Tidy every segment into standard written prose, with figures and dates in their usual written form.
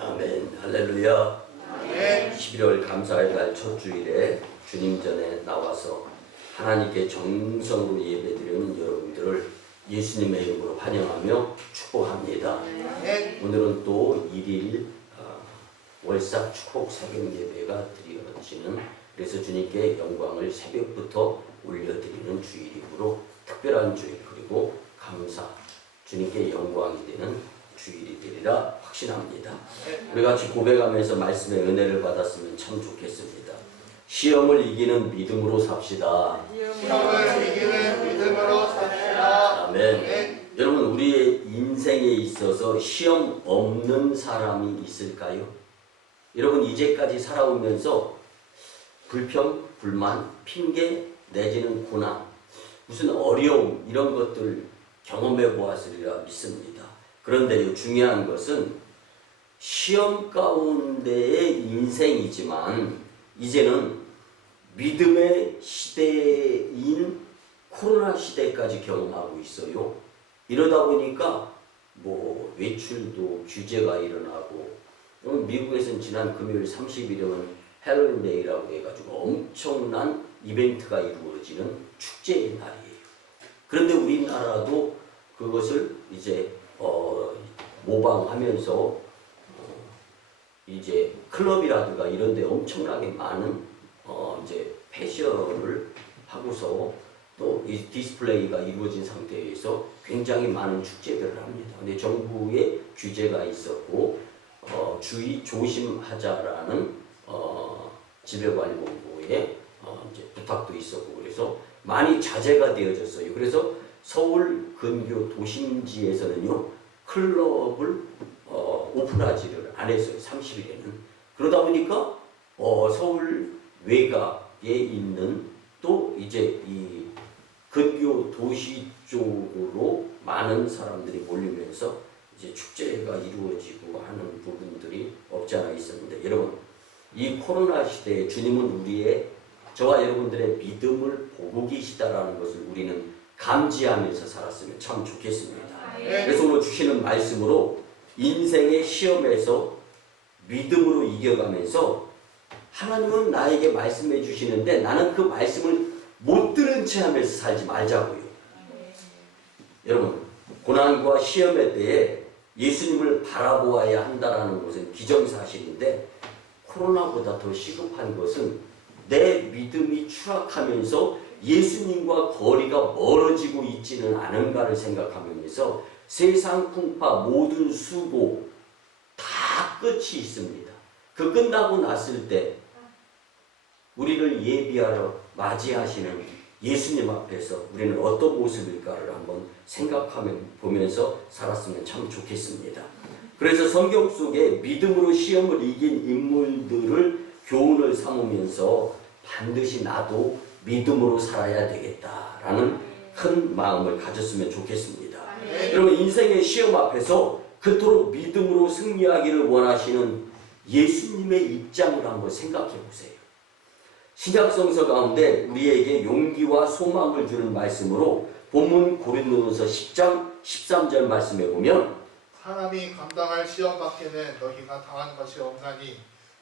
아멘. 할렐루야. 아멘. 11월 감사의 날 첫 주일에 주님 전에 나와서 하나님께 정성으로 예배드리는 여러분들을 예수님의 이름으로 환영하며 축복합니다. 아멘. 오늘은 또 1일 월삭 축복 새벽 예배가 드려지는, 그래서 주님께 영광을 새벽부터 올려드리는 주일이므로 특별한 주일, 그리고 감사, 주님께 영광이 되는 주일이 되리라 확신합니다. 우리 같이 고백하면서 말씀의 은혜를 받았으면 참 좋겠습니다. 시험을 이기는 믿음으로 삽시다. 시험을 이기는 믿음으로 삽시다. 아멘. 여러분, 우리의 인생에 있어서 시험 없는 사람이 있을까요? 여러분, 이제까지 살아오면서 불평, 불만, 핑계, 내지는 고난, 무슨 어려움, 이런 것들 경험해 보았으리라 믿습니다. 그런데 중요한 것은 시험 가운데의 인생이지만 이제는 믿음의 시대인 코로나 시대까지 경험하고 있어요. 이러다 보니까 뭐 외출도 규제가 일어나고, 미국에서는 지난 금요일 30일이면 헬로윈 데이라고 해가지고 엄청난 이벤트가 이루어지는 축제의 날이에요. 그런데 우리나라도 그것을 이제 모방하면서 이제 클럽이라든가 이런 데 엄청나게 많은 이제 패션을 하고서 또 이 디스플레이가 이루어진 상태에서 굉장히 많은 축제들을 합니다. 근데 정부의 규제가 있었고 주의 조심하자라는 질병관리본부의 이제 부탁도 있었고, 그래서 많이 자제가 되어졌어요. 그래서 서울 근교 도심지에서는요, 클럽을 오픈하지를 안 했어요. 30일에는. 그러다 보니까 서울 외곽에 있는 또 이제 이 근교 도시 쪽으로 많은 사람들이 몰리면서 이제 축제가 이루어지고 하는 부분들이 없지 않아 있었는데, 여러분, 이 코로나 시대에 주님은 저와 여러분들의 믿음을 보고 계시다라는 것을 우리는 감지하면서 살았으면 참 좋겠습니다. 그래서 오늘 주시는 말씀으로 인생의 시험에서 믿음으로 이겨가면서, 하나님은 나에게 말씀해 주시는데 나는 그 말씀을 못 들은 채 하면서 살지 말자고요. 여러분, 고난과 시험의 때에 예수님을 바라보아야 한다는 것은 기정사실인데, 코로나보다 더 시급한 것은 내 믿음이 추락하면서 예수님과 거리가 멀어지고 있지는 않은가를 생각하면서 세상 풍파, 모든 수고 다 끝이 있습니다. 그 끝나고 났을 때 우리를 예비하러 맞이하시는 예수님 앞에서 우리는 어떤 모습일까를 한번 보면서 살았으면 참 좋겠습니다. 그래서 성경 속에 믿음으로 시험을 이긴 인물들을 교훈을 삼으면서 반드시 나도 믿음으로 살아야 되겠다라는 큰 마음을 가졌으면 좋겠습니다. 여러분, 인생의 시험 앞에서 그토록 믿음으로 승리하기를 원하시는 예수님의 입장을 한번 생각해 보세요. 신약성서 가운데 우리에게 용기와 소망을 주는 말씀으로 본문 고린도전서 10장 13절 말씀에 보면, 사람이 감당할 시험 밖에는 너희가 당한 것이 없나니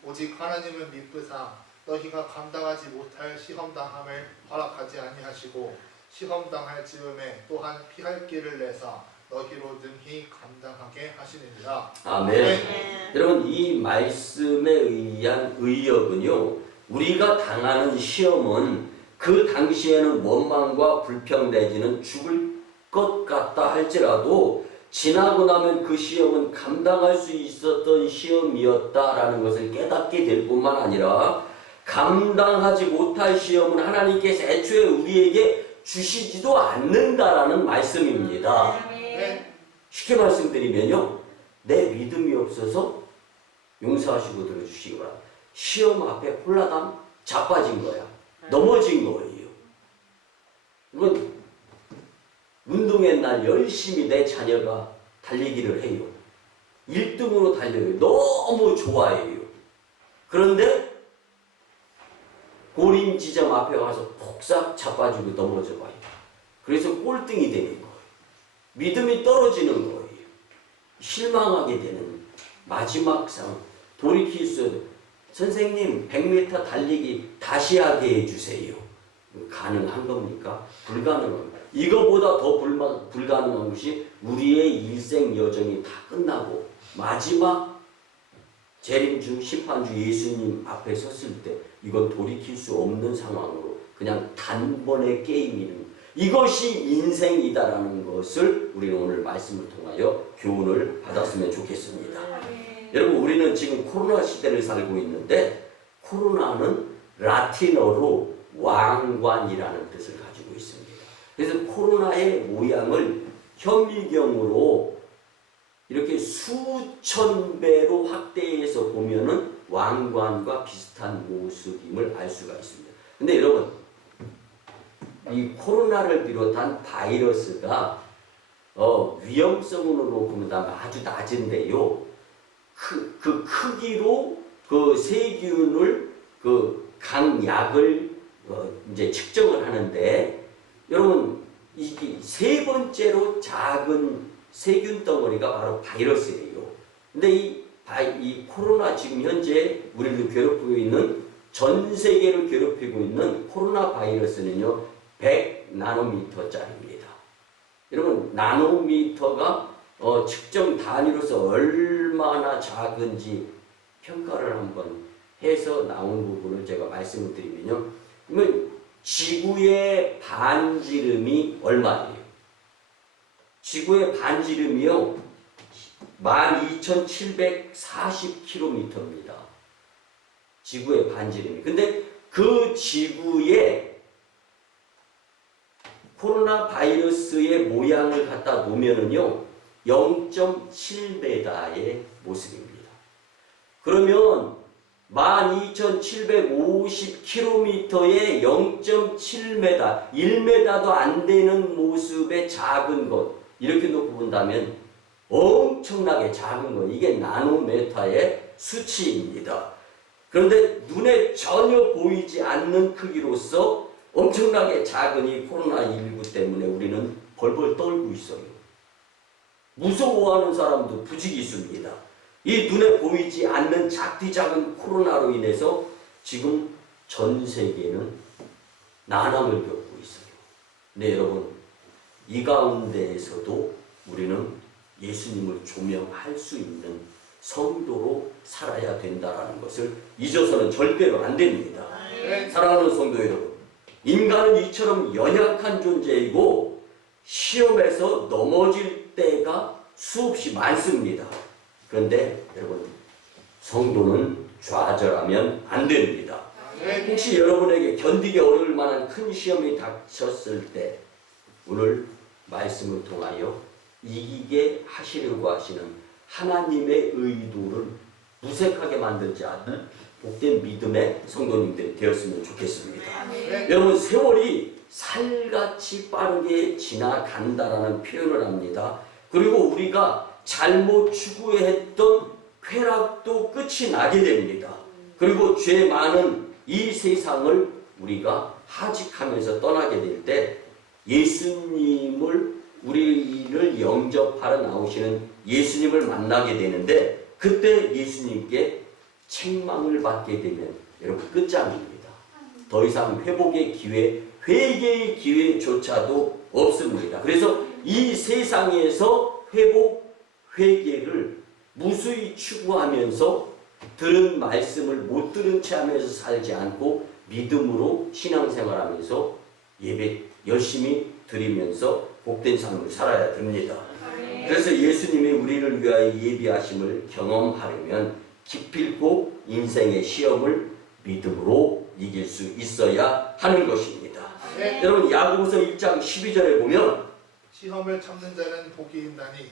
오직 하나님은 미쁘사 너희가 감당하지 못할 시험당함을 허락하지 아니하시고 시험당할 즈음에 또한 피할 길을 내사 너희로 능히 감당하게 하시느니라. 아멘. 여러분, 이 말씀에 의한 의역은요, 우리가 당하는 시험은 그 당시에는 원망과 불평 내지는 죽을 것 같다 할지라도 지나고 나면 그 시험은 감당할 수 있었던 시험이었다라는 것을 깨닫게 될 뿐만 아니라, 감당하지 못할 시험은 하나님께서 애초에 우리에게 주시지도 않는다라는 말씀입니다. 쉽게 말씀드리면요, 내 믿음이 없어서 용서하시고 들어주시기 바랍니다. 시험 앞에 홀라당 자빠진 거야. 넘어진 거예요. 이건 운동의 날 열심히 내 자녀가 달리기를 해요. 1등으로 달려요. 너무 좋아해요. 그런데 고림 지점 앞에 와서 폭삭 자빠지고 넘어져 봐요. 그래서 꼴등이 되는 거예요. 믿음이 떨어지는 거예요. 실망하게 되는 마지막 상황. 돌이킬 수, 선생님 100m 달리기 다시 하게 해주세요. 가능한 겁니까? 불가능합니다. 이거보다 더 불가능한 것이 우리의 일생 여정이 다 끝나고 마지막 재림주 심판주 예수님 앞에 섰을 때 이건 돌이킬 수 없는 상황으로 그냥 단번에 게임이는, 이것이 인생이다라는 것을 우리는 오늘 말씀을 통하여 교훈을 받았으면 좋겠습니다. 여러분, 우리는 지금 코로나 시대를 살고 있는데 코로나는 라틴어로 왕관이라는 뜻을 가지고 있습니다. 그래서 코로나의 모양을 현미경으로 이렇게 수천 배로 확대해서 보면은 왕관과 비슷한 모습임을 알 수가 있습니다. 근데 여러분, 이 코로나를 비롯한 바이러스가 위험성으로 보면 아주 낮은데요. 그 크기로 그 세균을 그 강약을 이제 측정을 하는데, 여러분 이게 세 번째로 작은 세균 덩어리가 바로 바이러스예요. 근데 이 코로나 지금 현재 우리를 괴롭히고 있는, 전 세계를 괴롭히고 있는 코로나 바이러스는요 100 나노미터짜리입니다. 여러분, 나노미터가 측정 단위로서 얼마나 작은지 평가를 한번 해서 나온 부분을 제가 말씀을 드리면요. 그러면 지구의 반지름이 얼마예요? 지구의 반지름이요 12,740km입니다. 지구의 반지름이. 근데 그 지구에 코로나 바이러스의 모양을 갖다 놓으면은요 0.7m의 모습입니다. 그러면 12,750km의 0.7m, 1m도 안 되는 모습의 작은 것, 이렇게 놓고 본다면 엄청나게 작은 것, 이게 나노메타의 수치입니다. 그런데 눈에 전혀 보이지 않는 크기로서 엄청나게 작은 이 코로나19 때문에 우리는 벌벌 떨고 있어요. 무서워하는 사람도 부지기 있습니다. 이 눈에 보이지 않는 작디 작은 코로나로 인해서 지금 전 세계는 난항을 겪고 있어요. 네, 여러분, 이 가운데에서도 우리는 예수님을 조명할 수 있는 성도로 살아야 된다는 것을 잊어서는 절대로 안 됩니다. 사랑하는 성도 여러분, 인간은 이처럼 연약한 존재이고 시험에서 넘어질 때가 수없이 많습니다. 그런데 여러분, 성도는 좌절하면 안 됩니다. 혹시 여러분에게 견디기 어려울 만한 큰 시험이 닥쳤을 때 오늘 말씀을 통하여 이기게 하시려고 하시는 하나님의 의도를 무색하게 만들지 않는 복된 믿음의 성도님들이 되었으면 좋겠습니다. 여러분, 세월이 살같이 빠르게 지나간다라는 표현을 합니다. 그리고 우리가 잘못 추구했던 쾌락도 끝이 나게 됩니다. 그리고 죄 많은 이 세상을 우리가 하직하면서 떠나게 될 때 예수님을, 우리를 영접하러 나오시는 예수님을 만나게 되는데, 그때 예수님께 책망을 받게 되면 여러분 끝장입니다. 더 이상 회복의 기회, 회개의 기회조차도 없습니다. 그래서 이 세상에서 회복, 회개를 무수히 추구하면서 들은 말씀을 못 들은 채 하면서 살지 않고 믿음으로 신앙생활하면서 예배 열심히 드리면서 복된 삶을 살아야 됩니다. 그래서 예수님이 우리를 위하여 예비하심을 경험하려면 기필코 인생의 시험을 믿음으로 이길 수 있어야 하는 것입니다. 여러분, 야고보서 1장 12절에 보면 시험을 참는 자는 복이 있나니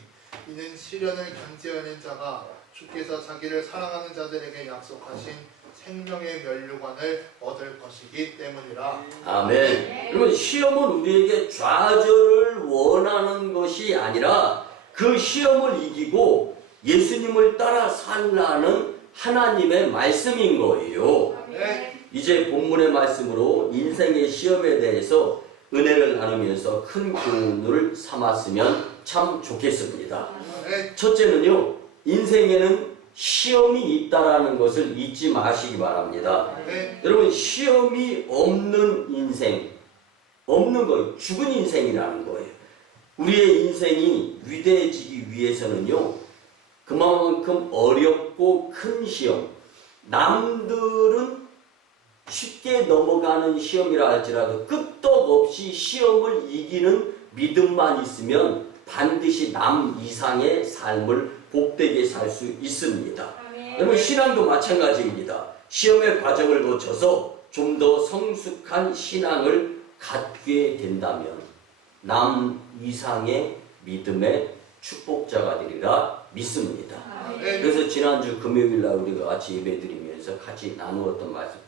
이는 시련을 견제하는 자가 주께서 자기를 사랑하는 자들에게 약속하신 생명의 면류관을 얻을 것이기 때문이라. 아멘. 그러면 시험은 우리에게 좌절을 원하는 것이 아니라 그 시험을 이기고 예수님을 따라 살라는 하나님의 말씀인 거예요. 이제 본문의 말씀으로 인생의 시험에 대해서 은혜를 나누면서 큰 교훈을 삼았으면 참 좋겠습니다. 첫째는요, 인생에는 시험이 있다라는 것을 잊지 마시기 바랍니다. 네. 여러분 시험이 없는 인생, 없는 거예요. 죽은 인생이라는 거예요. 우리의 인생이 위대해지기 위해서는요, 그만큼 어렵고 큰 시험, 남들은 쉽게 넘어가는 시험이라 할지라도 끄떡없이 시험을 이기는 믿음만 있으면 반드시 남 이상의 삶을 복되게 살 수 있습니다. 여러분 신앙도 마찬가지입니다. 시험의 과정을 거쳐서 좀 더 성숙한 신앙을 갖게 된다면 남 이상의 믿음의 축복자가 되리라 믿습니다. 그래서 지난주 금요일날 우리가 같이 예배드리면서 같이 나누었던 말씀,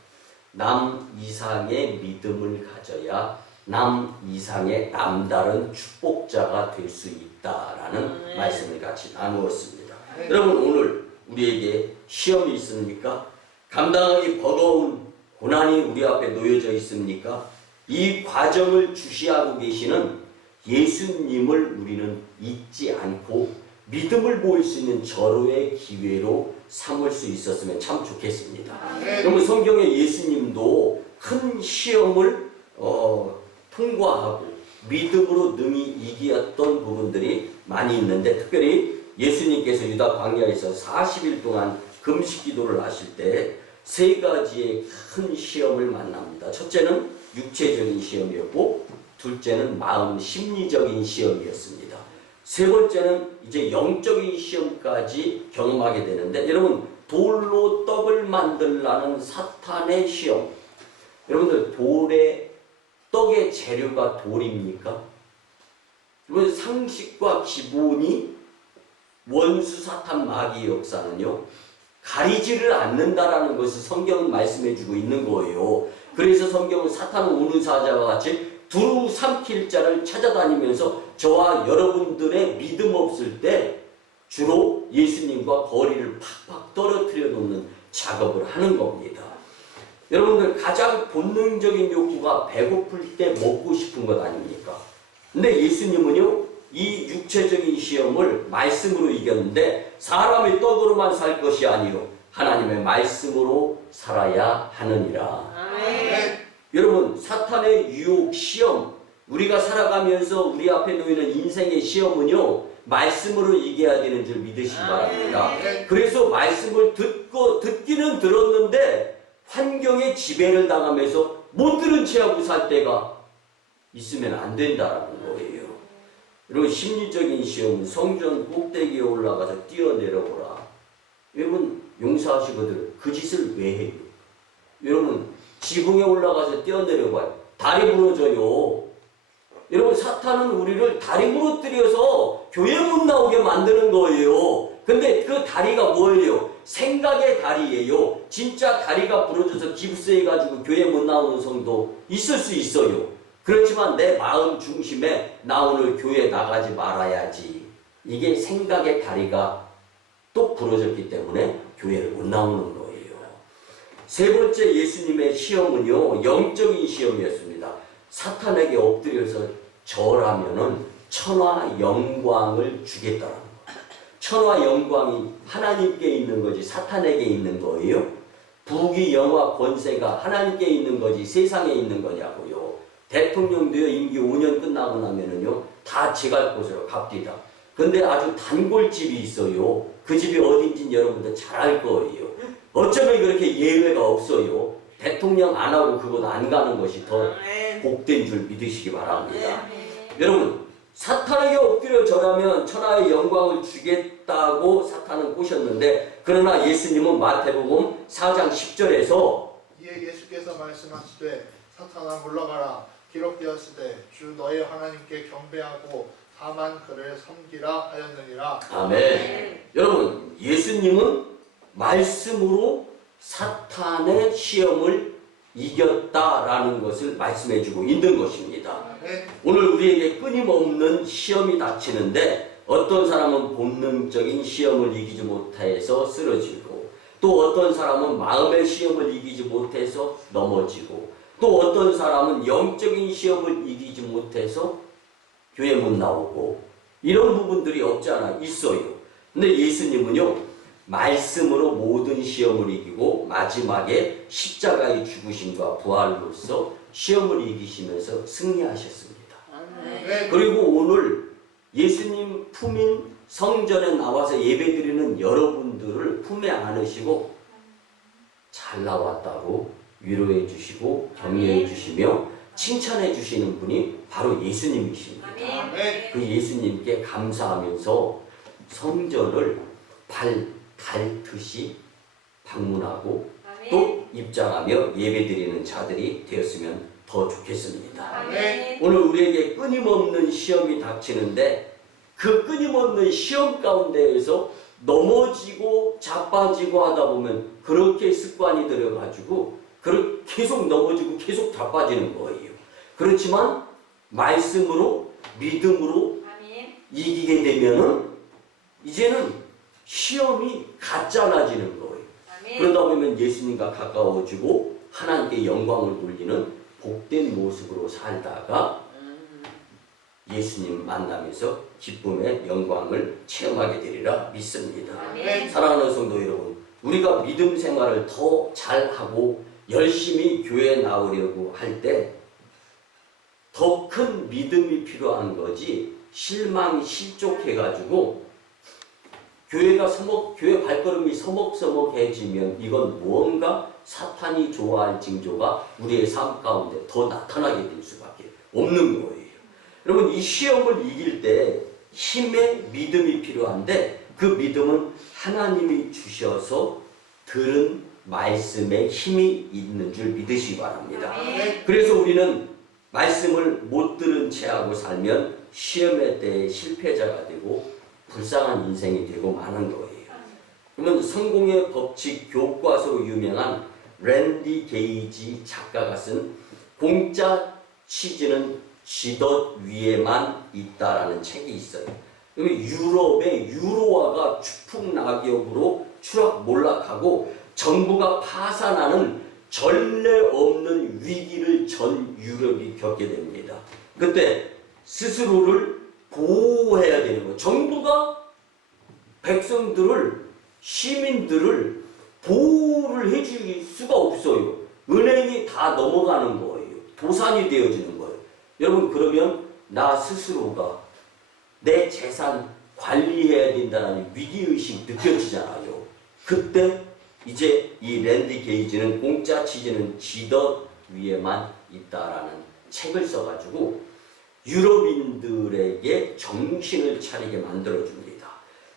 남 이상의 믿음을 가져야 남 이상의 남다른 축복자가 될 수 있다라는 말씀을 같이 나누었습니다. 여러분 오늘 우리에게 시험이 있습니까? 감당하기 버거운 고난이 우리 앞에 놓여져 있습니까? 이 과정을 주시하고 계시는 예수님을 우리는 잊지 않고 믿음을 보일 수 있는 절호의 기회로 삼을 수 있었으면 참 좋겠습니다. 여러분 성경에 예수님도 큰 시험을 통과하고 믿음으로 능히 이겼던 부분들이 많이 있는데, 특별히 예수님께서 유다 광야에서 40일 동안 금식 기도를 하실 때 세 가지의 큰 시험을 만납니다. 첫째는 육체적인 시험이었고, 둘째는 마음 심리적인 시험이었습니다. 세 번째는 이제 영적인 시험까지 경험하게 되는데, 여러분 돌로 떡을 만들라는 사탄의 시험. 여러분들 떡의 재료가 돌입니까? 여러분 상식과 기본이 원수 사탄 마귀의 역사는요, 가리지를 않는다라는 것을 성경은 말씀해주고 있는 거예요. 그래서 성경은 사탄은 우는 사자와 같이 두루 삼킬 자를 찾아다니면서 저와 여러분들의 믿음 없을 때 주로 예수님과 거리를 팍팍 떨어뜨려 놓는 작업을 하는 겁니다. 여러분들 가장 본능적인 욕구가 배고플 때 먹고 싶은 것 아닙니까? 근데 예수님은요, 이 육체적인 시험을 말씀으로 이겼는데, 사람의 떡으로만 살 것이 아니요 하나님의 말씀으로 살아야 하느니라. 여러분 사탄의 유혹, 시험, 우리가 살아가면서 우리 앞에 놓이는 인생의 시험은요, 말씀으로 이겨야 되는 줄 믿으시기 바랍니다. 그래서 말씀을 듣기는 들었는데 환경에 지배를 당하면서 못 들은 체하고 살 때가 있으면 안 된다라는 거예요. 여러분 심리적인 시험은 성전 꼭대기에 올라가서 뛰어내려보라. 여러분 용서하시거든, 그 짓을 왜 해요? 여러분 지붕에 올라가서 뛰어내려봐요. 다리 부러져요. 여러분 사탄은 우리를 다리 무너뜨려서 교회 못 나오게 만드는 거예요. 근데 그 다리가 뭐예요? 생각의 다리예요. 진짜 다리가 부러져서 깁스해가지고 교회 못 나오는 성도 있을 수 있어요. 그렇지만 내 마음 중심에 나 오늘 교회 나가지 말아야지, 이게 생각의 다리가 또 부러졌기 때문에 교회를 못 나오는 거예요. 세 번째 예수님의 시험은요, 영적인 시험이었습니다. 사탄에게 엎드려서 절하면은 천하 영광을 주겠다라는 거예요. 천하 영광이 하나님께 있는 거지 사탄에게 있는 거예요? 부귀 영화 권세가 하나님께 있는 거지 세상에 있는 거냐고요. 대통령도요, 임기 5년 끝나고 나면은요, 다 지갈 곳으로 갑니다. 근데 아주 단골집이 있어요. 그 집이 어딘지는 여러분들 잘 알 거예요. 어쩌면 그렇게 예외가 없어요. 대통령 안 하고 그곳 안 가는 것이 더 복된 줄 믿으시기 바랍니다. 여러분 사탄에게 엎드려 절하면 천하의 영광을 주겠다고 사탄은 꼬셨는데, 그러나 예수님은 마태복음 4장 10절에서 이에 예수께서 말씀하시되 사탄아 물러가라, 기록되었으되 주 너의 하나님께 경배하고 다만 그를 섬기라 하였느니라. 아멘. 여러분 예수님은 말씀으로 사탄의 시험을 이겼다라는 것을 말씀해주고 있는 것입니다. 오늘 우리에게 끊임없는 시험이 닥치는데, 어떤 사람은 본능적인 시험을 이기지 못해서 쓰러지고, 또 어떤 사람은 마음의 시험을 이기지 못해서 넘어지고, 또 어떤 사람은 영적인 시험을 이기지 못해서 교회 못 나오고, 이런 부분들이 없지 않아 있어요. 근데 예수님은요, 말씀으로 모든 시험을 이기고 마지막에 십자가의 죽으심과 부활로서 시험을 이기시면서 승리하셨습니다. 아멘. 그리고 오늘 예수님 품인 성전에 나와서 예배드리는 여러분들을 품에 안으시고 잘 나왔다고 위로해 주시고 격려해 주시며 칭찬해 주시는 분이 바로 예수님이십니다. 아멘. 그 예수님께 감사하면서 성전을 밟듯이 방문하고 또 입장하며 예배드리는 자들이 되었으면 더 좋겠습니다. 아멘. 오늘 우리에게 끊임없는 시험이 닥치는데 그 끊임없는 시험 가운데에서 넘어지고 자빠지고 하다 보면 그렇게 습관이 들어가지고 계속 넘어지고 계속 자빠지는 거예요. 그렇지만 말씀으로 믿음으로 이기게 되면은 이제는 시험이 가짜라지는 거예요. 그러다 보면 예수님과 가까워지고 하나님께 영광을 돌리는 복된 모습으로 살다가 예수님 만나면서 기쁨의 영광을 체험하게 되리라 믿습니다. 아멘. 사랑하는 성도 여러분, 우리가 믿음 생활을 더 잘하고 열심히 교회에 나오려고 할 때 더 큰 믿음이 필요한 거지 실망 실족해가지고 교회 발걸음이 서먹서먹해지면 이건 무언가 사탄이 좋아할 징조가 우리의 삶 가운데 더 나타나게 될 수밖에 없는 거예요. 여러분, 이 시험을 이길 때 힘의 믿음이 필요한데 그 믿음은 하나님이 주셔서 들은 말씀에 힘이 있는 줄 믿으시기 바랍니다. 아멘. 그래서 우리는 말씀을 못 들은 채하고 살면 시험의 때에 실패자가 되고 불쌍한 인생이 되고 마는 거예요. 그러면 성공의 법칙 교과서로 유명한 랜디 게이지 작가가 쓴 공짜 치즈는 쥐덫 위에만 있다라는 책이 있어요. 유럽의 유로화가 추풍낙엽으로 추락몰락하고 정부가 파산하는 전례 없는 위기를 전 유럽이 겪게 됩니다. 그때 스스로를 보호해야 되는 거예요. 정부가 백성들을, 시민들을 보호를 해줄 수가 없어요. 은행이 다 넘어가는 거예요. 도산이 되어지는 거예요. 여러분, 그러면 나 스스로가 내 재산 관리해야 된다는 위기의식 느껴지잖아요. 그때 이제 이 랜디 게이지는 공짜 치즈는 쥐덫 위에만 있다라는 책을 써가지고 유럽인들에게 정신을 차리게 만들어줍니다.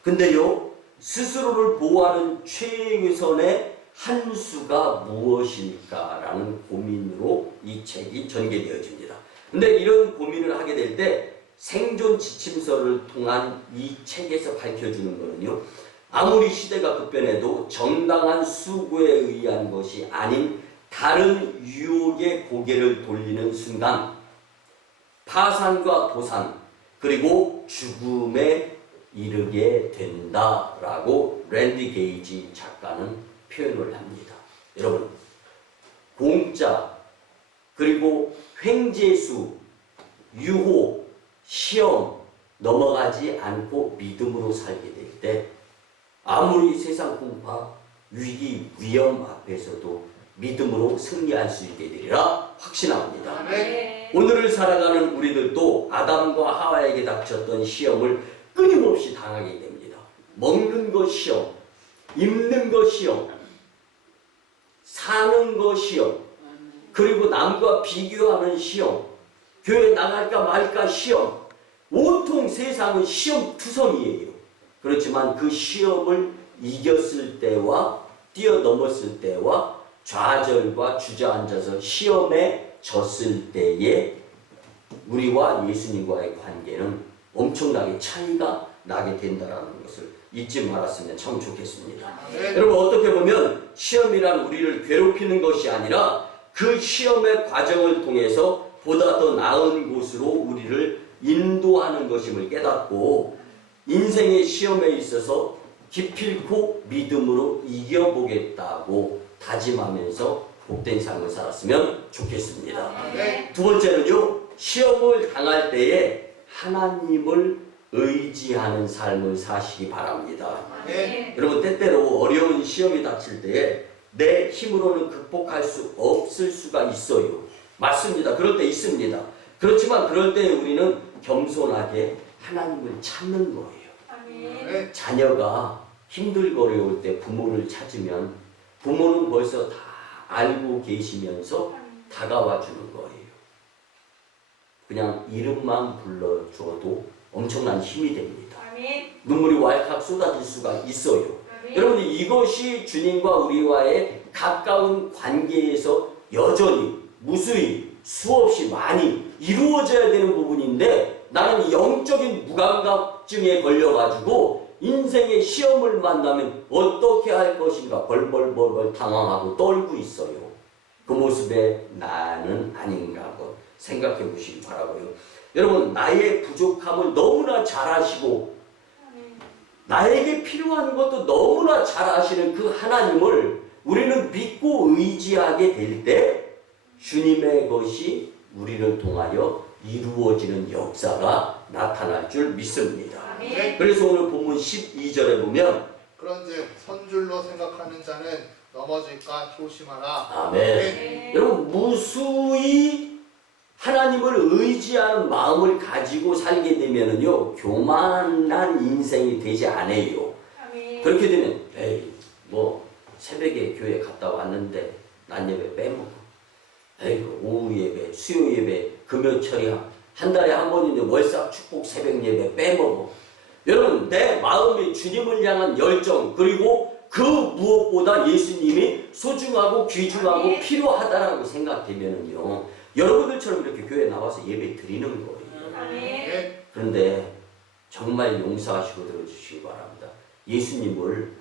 근데요, 스스로를 보호하는 최선의 한 수가 무엇일까라는 고민으로 이 책이 전개되어집니다. 근데 이런 고민을 하게 될 때 생존 지침서를 통한 이 책에서 밝혀주는 거는요, 아무리 시대가 급변해도 정당한 수고에 의한 것이 아닌 다른 유혹의 고개를 돌리는 순간 파산과 도산 그리고 죽음에 이르게 된다라고 랜디 게이지 작가는 표현을 합니다. 여러분, 공짜 그리고 횡재수, 유혹, 시험 넘어가지 않고 믿음으로 살게 될 때 아무리 세상 풍파, 위기, 위험 앞에서도 믿음으로 승리할 수 있게 되리라 확신합니다. 네. 오늘을 살아가는 우리들도 아담과 하와에게 닥쳤던 시험을 끊임없이 당하게 됩니다. 먹는 것 시험, 입는 것 시험, 사는 것 시험, 그리고 남과 비교하는 시험, 교회 나갈까 말까 시험, 온통 세상은 시험투성이에요. 그렇지만 그 시험을 이겼을 때와 뛰어넘었을 때와 좌절과 주저앉아서 시험에 졌을 때에 우리와 예수님과의 관계는 엄청나게 차이가 나게 된다는 것을 잊지 말았으면 참 좋겠습니다. 네. 여러분, 어떻게 보면 시험이란 우리를 괴롭히는 것이 아니라 그 시험의 과정을 통해서 보다 더 나은 곳으로 우리를 인도하는 것임을 깨닫고 인생의 시험에 있어서 기필코 믿음으로 이겨보겠다고 다짐하면서 복된 삶을 살았으면 좋겠습니다. 네. 두 번째는요, 시험을 당할 때에 하나님을 의지하는 삶을 사시기 바랍니다. 아멘. 여러분 때때로 어려운 시험이 닥칠 때에 내 힘으로는 극복할 수 없을 수가 있어요. 맞습니다. 그럴 때 있습니다. 그렇지만 그럴 때 우리는 겸손하게 하나님을 찾는 거예요. 아멘. 자녀가 힘들고 어려울 때 부모를 찾으면 부모는 벌써 다 알고 계시면서 다가와 주는 거예요. 그냥 이름만 불러줘도 엄청난 힘이 됩니다. 눈물이 왈칵 쏟아질 수가 있어요. 여러분 이것이 주님과 우리와의 가까운 관계에서 여전히 무수히 수없이 많이 이루어져야 되는 부분인데 나는 영적인 무감각증에 걸려가지고 인생의 시험을 만나면 어떻게 할 것인가 벌벌벌벌 당황하고 떨고 있어요. 그 모습에 나는 아닌가 한번 생각해 보시기 바라고요. 여러분 나의 부족함을 너무나 잘 아시고 나에게 필요한 것도 너무나 잘 아시는 그 하나님을 우리는 믿고 의지하게 될 때 주님의 것이 우리를 통하여 이루어지는 역사가 나타날 줄 믿습니다. 아멘. 그래서 오늘 본문 12절에 보면 그런즉 선줄로 생각하는 자는 넘어질까 조심하라. 아멘. 여러분 무수히 하나님을 의지하는 마음을 가지고 살게 되면은요 교만한 인생이 되지 않아요. 그렇게 되면 에이 뭐 새벽에 교회 갔다 왔는데 낮 예배 빼먹어. 에이 오후 예배, 수요 예배, 금요철이야 한 달에 한 번인데 월삭 축복 새벽 예배 빼먹어. 여러분 내 마음이 주님을 향한 열정 그리고 그 무엇보다 예수님이 소중하고 귀중하고 아멘. 필요하다라고 생각되면은요 여러분들처럼 이렇게 교회 나와서 예배 드리는 거예요. 아멘. 그런데 정말 용서하시고 들어주시기 바랍니다. 예수님을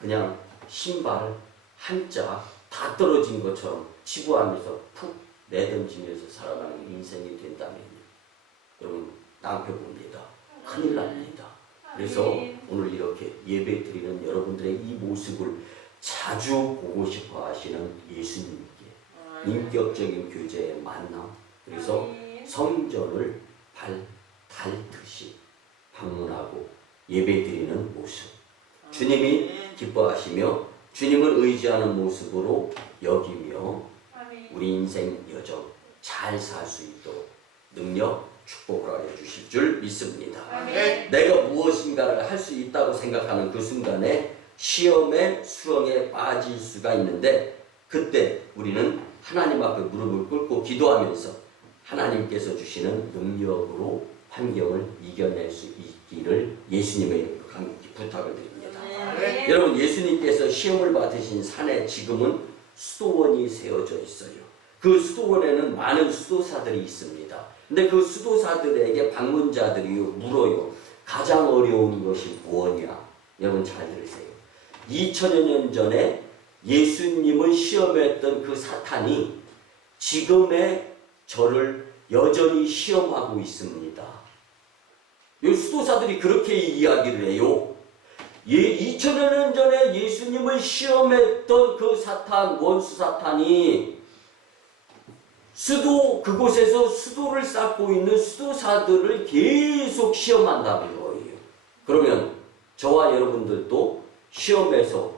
그냥 신발 한 짝 다 떨어진 것처럼 치부하면서 푹 내던지면서 살아가는 인생이 된다면요. 여러분 낭패봅니다. 큰일 납니다. 그래서 오늘 이렇게 예배 드리는 여러분들의 이 모습을 자주 보고 싶어 하시는 예수님께 인격적인 교제의 만남 그래서 성전을 달듯이 방문하고 예배 드리는 모습 주님이 기뻐하시며 주님을 의지하는 모습으로 여기며 우리 인생 여정 잘 살 수 있도록 능력 축복을 하여 주실 줄 믿습니다. 아멘. 내가 무엇인가를 할 수 있다고 생각하는 그 순간에 시험의 수렁에 빠질 수가 있는데 그때 우리는 하나님 앞에 무릎을 꿇고 기도하면서 하나님께서 주시는 능력으로 환경을 이겨낼 수 있기를 예수님의 이름으로 간곡히 부탁을 드립니다. 아멘. 여러분 예수님께서 시험을 받으신 산에 지금은 수도원이 세워져 있어요. 그 수도원에는 많은 수도사들이 있습니다. 근데 그 수도사들에게 방문자들이 물어요. 가장 어려운 것이 무엇이냐? 여러분 잘 들으세요. 2000여 년 전에 예수님을 시험했던 그 사탄이 지금의 저를 여전히 시험하고 있습니다. 이 수도사들이 그렇게 이야기를 해요. 2000여 년 전에 예수님을 시험했던 그 사탄, 원수 사탄이 수도 그곳에서 수도를 쌓고 있는 수도사들을 계속 시험한다는 거예요. 그러면 저와 여러분들도 시험에서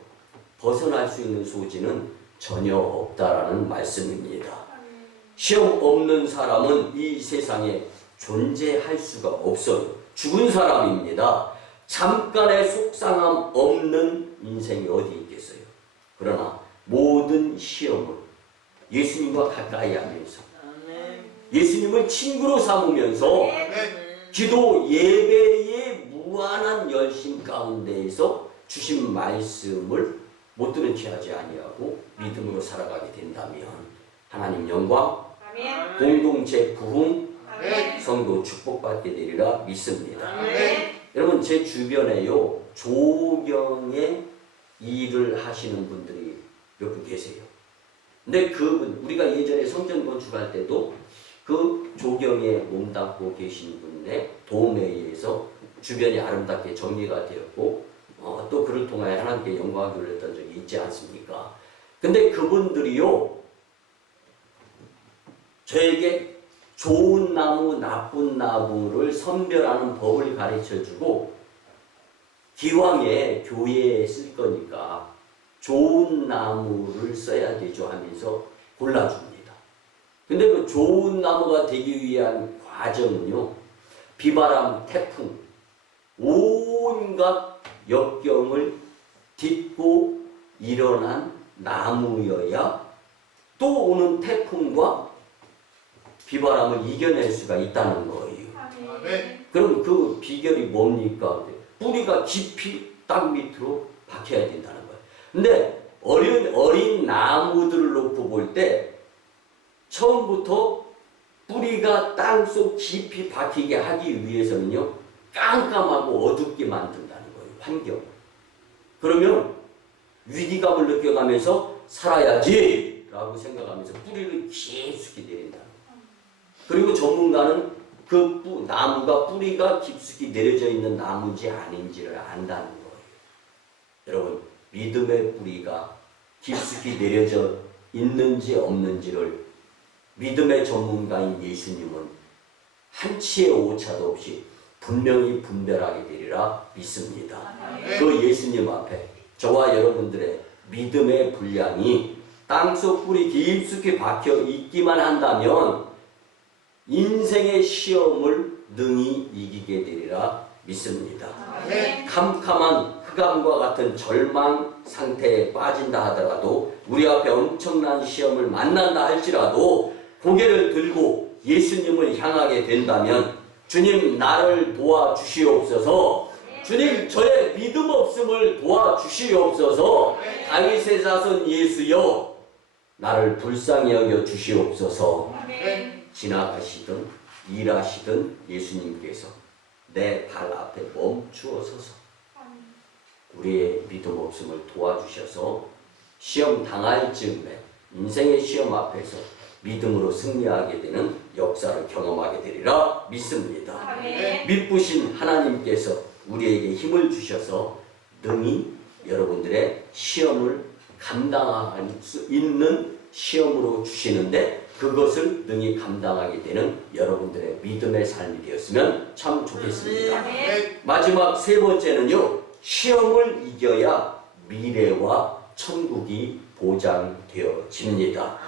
벗어날 수 있는 소지는 전혀 없다라는 말씀입니다. 시험 없는 사람은 이 세상에 존재할 수가 없어요. 죽은 사람입니다. 잠깐의 속상함 없는 인생이 어디 있겠어요. 그러나 모든 시험을 예수님과 가까이 하면서 예수님을 친구로 삼으면서 기도 예배의 무한한 열심 가운데에서 주신 말씀을 못 들은 체하지 아니하고 믿음으로 살아가게 된다면 하나님 영광, 공동체 부흥, 성도 축복받게 되리라 믿습니다. 여러분 제 주변에요 조경의 일을 하시는 분들이 몇 분 계세요. 근데 그분 우리가 예전에 성전 건축할 때도 그 조경에 몸담고 계신 분의 도움에 의해서 주변이 아름답게 정리가 되었고 또 그를 통하여 하나님께 영광을 돌렸던 적이 있지 않습니까? 근데 그분들이요 저에게 좋은 나무, 나쁜 나무를 선별하는 법을 가르쳐주고 기왕에 교회에 쓸 거니까 좋은 나무를 써야 되죠 하면서 골라줍니다. 근데 그 좋은 나무가 되기 위한 과정은요, 비바람, 태풍, 온갖 역경을 딛고 일어난 나무여야 또 오는 태풍과 비바람을 이겨낼 수가 있다는 거예요. 아멘. 그럼 그 비결이 뭡니까? 뿌리가 깊이 땅 밑으로 박혀야 된다는 거예요. 근데 어린 나무들을 놓고 볼 때 처음부터 뿌리가 땅속 깊이 박히게 하기 위해서는요, 깜깜하고 어둡게 만든다는 거예요. 환경을. 그러면 위기감을 느껴가면서 살아야지 라고 생각하면서 뿌리를 깊숙이 내린다는 거예요. 그리고 전문가는 그 나무가 뿌리가 깊숙이 내려져 있는 나무인지 아닌지를 안다는 거예요. 여러분, 믿음의 뿌리가 깊숙이 내려져 있는지 없는지를 믿음의 전문가인 예수님은 한치의 오차도 없이 분명히 분별하게 되리라 믿습니다. 그 예수님 앞에 저와 여러분들의 믿음의 분량이 땅속 뿌리 깊숙이 박혀 있기만 한다면 인생의 시험을 능히 이기게 되리라 믿습니다. 캄캄한 흑암과 같은 절망 상태에 빠진다 하더라도 우리 앞에 엄청난 시험을 만난다 할지라도 고개를 들고 예수님을 향하게 된다면 주님 나를 도와주시옵소서. 주님 저의 믿음 없음을 도와주시옵소서. 다윗의 자손 예수여 나를 불쌍히 여겨 주시옵소서. 지나가시든 일하시든 예수님께서 내 발 앞에 멈추어서서 우리의 믿음 없음을 도와주셔서 시험 당할 즈음에 인생의 시험 앞에서 믿음으로 승리하게 되는 역사를 경험하게 되리라 믿습니다. 믿으신 하나님께서 우리에게 힘을 주셔서 능히 여러분들의 시험을 감당할 수 있는 시험으로 주시는데 그것을 능히 감당하게 되는 여러분들의 믿음의 삶이 되었으면 참 좋겠습니다. 마지막 세 번째는요, 시험을 이겨야 미래와 천국이 보장되어집니다.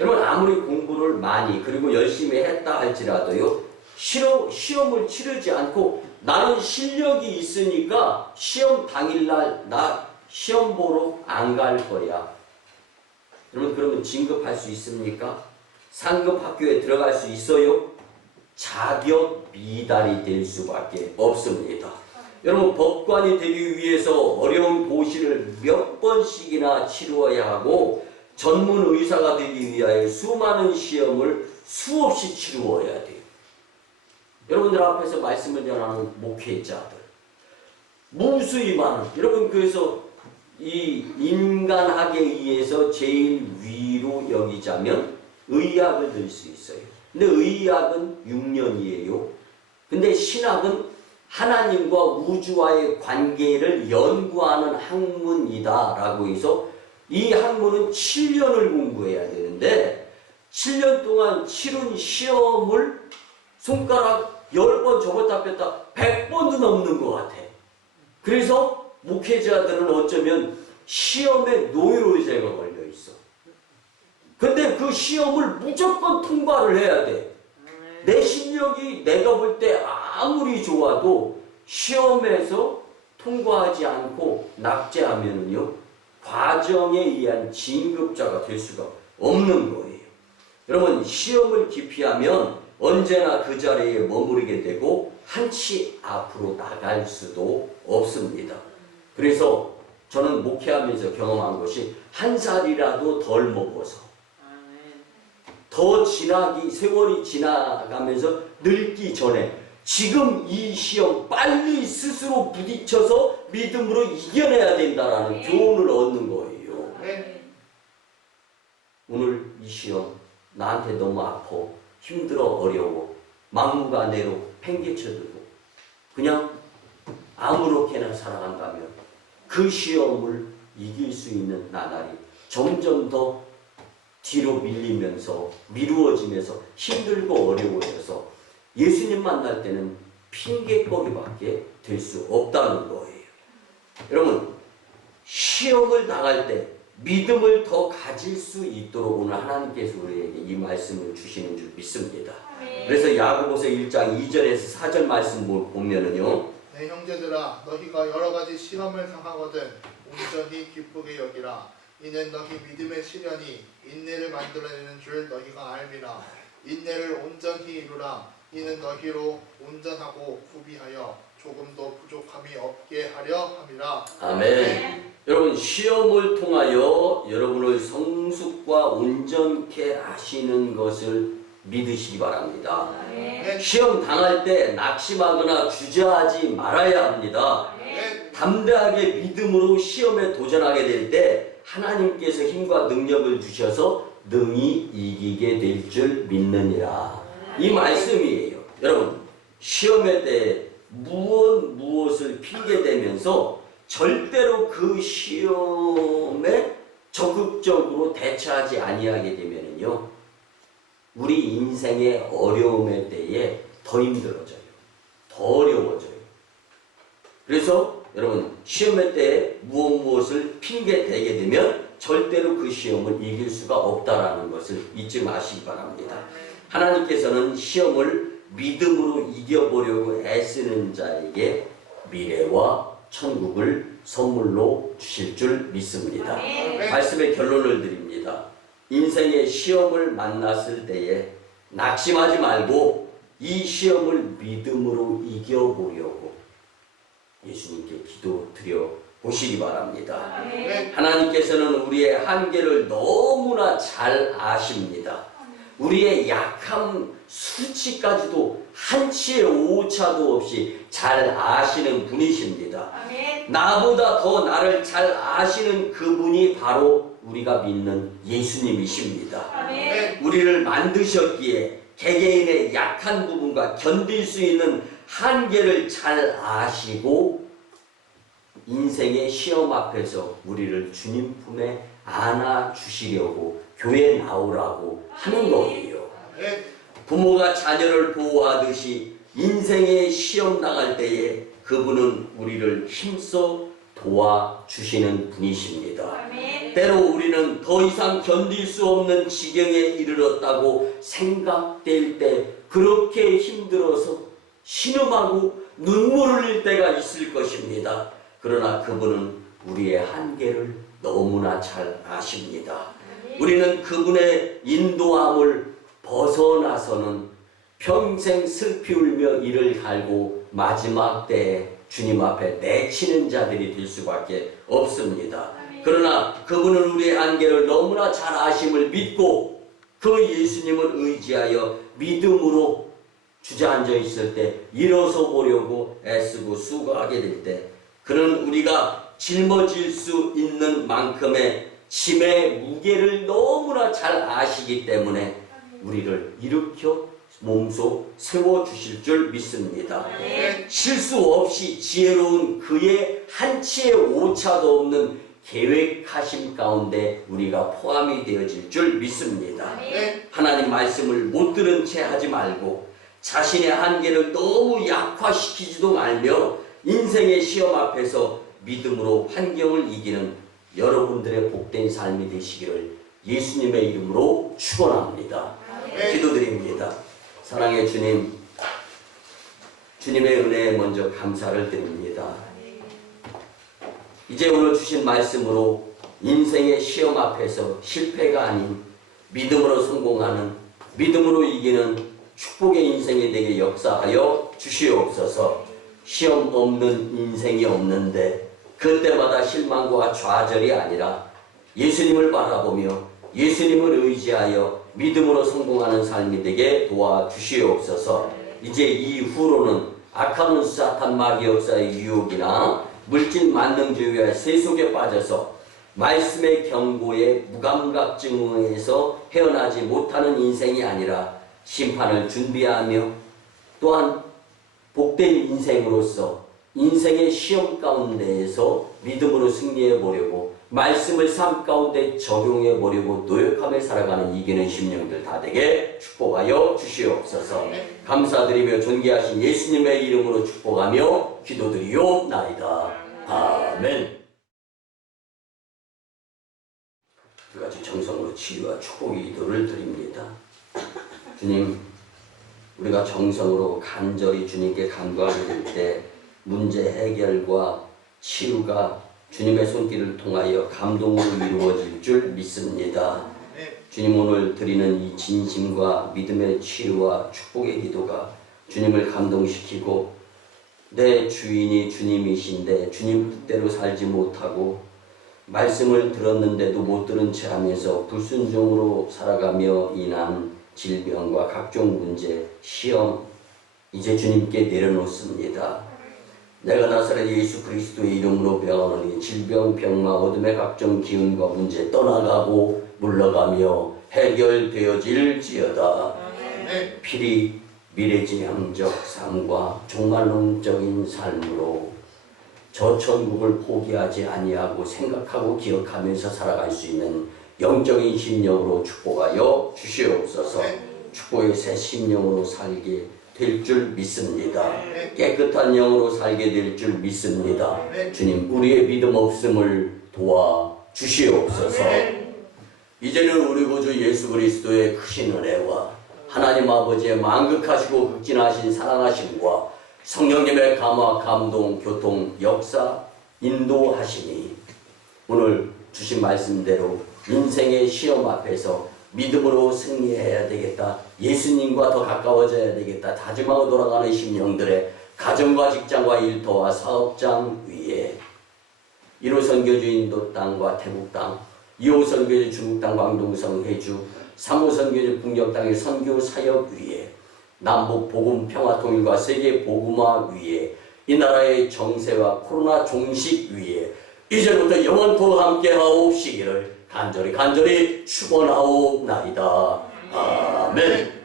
여러분 아무리 공부를 많이 그리고 열심히 했다 할지라도요, 시험을 치르지 않고 나는 실력이 있으니까 시험 당일날 나 시험 보러 안 갈 거야. 여러분 그러면 진급할 수 있습니까? 상급 학교에 들어갈 수 있어요? 자격 미달이 될 수밖에 없습니다. 여러분 법관이 되기 위해서 어려운 고시를 몇 번씩이나 치루어야 하고 전문 의사가 되기 위하여 수많은 시험을 수없이 치루어야 돼요. 여러분들 앞에서 말씀을 전하는 목회자들 무수히 많은 여러분 그래서 이 인간학에 의해서 제일 위로 여기자면 의학을 들 수 있어요. 근데 의학은 6년이에요. 근데 신학은 하나님과 우주와의 관계를 연구하는 학문이다라고 해서 이 학문은 7년을 공부해야 되는데 7년 동안 치른 시험을 손가락 10번 접었다 뺐다 100번도 넘는 것 같아. 그래서 목회자들은 어쩌면 시험에 노이로제가 걸려 있어. 근데 그 시험을 무조건 통과를 해야 돼. 내 실력이 내가 볼 때 아무리 좋아도 시험에서 통과하지 않고 낙제하면요 과정에 의한 진급자가 될 수가 없는 거예요. 여러분 시험을 기피하면 언제나 그 자리에 머무르게 되고 한치 앞으로 나갈 수도 없습니다. 그래서 저는 목회하면서 경험한 것이 한 살이라도 덜 먹어서 더 세월이 지나가면서 늙기 전에 지금 이 시험 빨리 스스로 부딪혀서 믿음으로 이겨내야 된다라는 교훈을 얻는 거예요. 오늘 이 시험 나한테 너무 아파, 힘들어, 어려워, 막무가내로 팽개쳐두고 그냥 아무렇게나 살아간다면 그 시험을 이길 수 있는 나날이 점점 더 뒤로 밀리면서 미루어지면서 힘들고 어려워져서 예수님 만날 때는 핑계거리밖에 될 수 없다는 거예요. 여러분, 시험을 당할 때 믿음을 더 가질 수 있도록 오늘 하나님께서 우리에게 이 말씀을 주시는 줄 믿습니다. 그래서 야고보서 1장 2절에서 4절 말씀 보면은요. 내 형제들아 너희가 여러 가지 시험을 당하거든 온전히 기쁘게 여기라. 이는 너희 믿음의 시련이 인내를 만들어내는 줄 너희가 알미라. 인내를 온전히 이루라. 이는 너희로 온전하고 구비하여 조금도 부족함이 없게 하려 함이라. 아멘. 여러분, 시험을 통하여 여러분을 성숙과 온전케 하시는 것을 믿으시기 바랍니다. 시험 당할 때 낙심하거나 주저하지 말아야 합니다. 담대하게 믿음으로 시험에 도전하게 될 때 하나님께서 힘과 능력을 주셔서 능히 이기게 될 줄 믿느니라. 이 말씀이에요. 여러분, 시험의 때 무엇을 핑계대면서 절대로 그 시험에 적극적으로 대처하지 아니하게 되면요, 우리 인생의 어려움의 때에 더 힘들어져요. 더 어려워져요. 그래서 여러분, 시험의 때에 무엇을 핑계대게 되면 절대로 그 시험을 이길 수가 없다라는 것을 잊지 마시기 바랍니다. 하나님께서는 시험을 믿음으로 이겨보려고 애쓰는 자에게 미래와 천국을 선물로 주실 줄 믿습니다. 말씀의 결론을 드립니다. 인생의 시험을 만났을 때에 낙심하지 말고 이 시험을 믿음으로 이겨보려고 예수님께 기도드려 보시기 바랍니다. 하나님께서는 우리의 한계를 너무나 잘 아십니다. 우리의 약함 수치까지도 한치의 오차도 없이 잘 아시는 분이십니다. 나보다 더 나를 잘 아시는 그분이 바로 우리가 믿는 예수님이십니다. 우리를 만드셨기에 개개인의 약한 부분과 견딜 수 있는 한계를 잘 아시고 인생의 시험 앞에서 우리를 주님 품에 안아주시려고 교회에 나오라고 하는 거예요. 부모가 자녀를 보호하듯이 인생의 시험 당할 때에 그분은 우리를 힘써 도와주시는 분이십니다. 때로 우리는 더 이상 견딜 수 없는 지경에 이르렀다고 생각될 때 그렇게 힘들어서 신음하고 눈물을 흘릴 때가 있을 것입니다. 그러나 그분은 우리의 한계를 너무나 잘 아십니다. 우리는 그분의 인도함을 벗어나서는 평생 슬피 울며 이를 갈고 마지막 때에 주님 앞에 내치는 자들이 될 수밖에 없습니다. 그러나 그분은 우리의 한계를 너무나 잘 아심을 믿고 그 예수님을 의지하여 믿음으로 주저앉아 있을 때 일어서 보려고 애쓰고 수고하게 될 때 그는 우리가 짊어질 수 있는 만큼의 짐의 무게를 너무나 잘 아시기 때문에 우리를 일으켜 몸소 세워주실 줄 믿습니다. 실수 없이 지혜로운 그의 한치의 오차도 없는 계획하심 가운데 우리가 포함이 되어질 줄 믿습니다. 하나님 말씀을 못 들은 채 하지 말고 자신의 한계를 너무 약화시키지도 말며 인생의 시험 앞에서 믿음으로 환경을 이기는 여러분들의 복된 삶이 되시기를 예수님의 이름으로 축원합니다. 기도드립니다. 사랑의 주님, 주님의 은혜에 먼저 감사를 드립니다. 이제 오늘 주신 말씀으로 인생의 시험 앞에서 실패가 아닌 믿음으로 성공하는, 믿음으로 이기는 축복의 인생이 되게 역사하여 주시옵소서. 시험 없는 인생이 없는데 그때마다 실망과 좌절이 아니라 예수님을 바라보며 예수님을 의지하여 믿음으로 성공하는 삶이 되게 도와주시옵소서. 이제 이후로는 악한 사탄 마귀 역사의 유혹이나 물질 만능주의와 세속에 빠져서 말씀의 경고에 무감각증에서 헤어나지 못하는 인생이 아니라 심판을 준비하며 또한 복된 인생으로서 인생의 시험 가운데에서 믿음으로 승리해 보려고 말씀을 삶 가운데 적용해 보려고 노력하며 살아가는 이기는 심령들 다 되게 축복하여 주시옵소서. 감사드리며 존귀하신 예수님의 이름으로 축복하며 기도드리옵나이다. 아멘. 두 가지 정성으로 치유와 축복의 기도를 드립니다. 주님, 우리가 정성으로 간절히 주님께 간구하게 될 때 문제 해결과 치유가 주님의 손길을 통하여 감동으로 이루어질 줄 믿습니다. 주님, 오늘 드리는 이 진심과 믿음의 치유와 축복의 기도가 주님을 감동시키고 내 주인이 주님이신데 주님 뜻대로 살지 못하고 말씀을 들었는데도 못 들은 채 하면서 불순종으로 살아가며 인한 질병과 각종 문제, 시험 이제 주님께 내려놓습니다. 내가 나사렛 예수 그리스도의 이름으로 명하노니 질병, 병마, 어둠의 각종 기운과 문제 떠나가고 물러가며 해결되어질지어다. 필히 미래지향적 삶과 종말론적인 삶으로 저 천국을 포기하지 아니하고 생각하고 기억하면서 살아갈 수 있는 영적인 심령으로 축복하여 주시옵소서. 축복의 새 심령으로 살게 될 줄 믿습니다. 깨끗한 영으로 살게 될 줄 믿습니다. 주님, 우리의 믿음 없음을 도와 주시옵소서. 이제는 우리 구주 예수 그리스도의 크신 은혜와 하나님 아버지의 만극하시고 극진하신 사랑하심과 성령님의 감화, 감동, 교통, 역사, 인도하심이 오늘 주신 말씀대로 인생의 시험 앞에서 믿음으로 승리해야 되겠다. 예수님과 더 가까워져야 되겠다. 다짐하고 돌아가는 심령들의 가정과 직장과 일터와 사업장 위에 1호 선교주 인도 땅과 태국 땅, 2호 선교주 중국 땅 광동성 해주, 3호 선교주 북녘 땅의 선교 사역 위에 남북 복음 평화 통일과 세계 복음화 위에 이 나라의 정세와 코로나 종식 위에 이제부터 영원토록 함께 하옵시기를 간절히 축원하옵나이다. 아멘.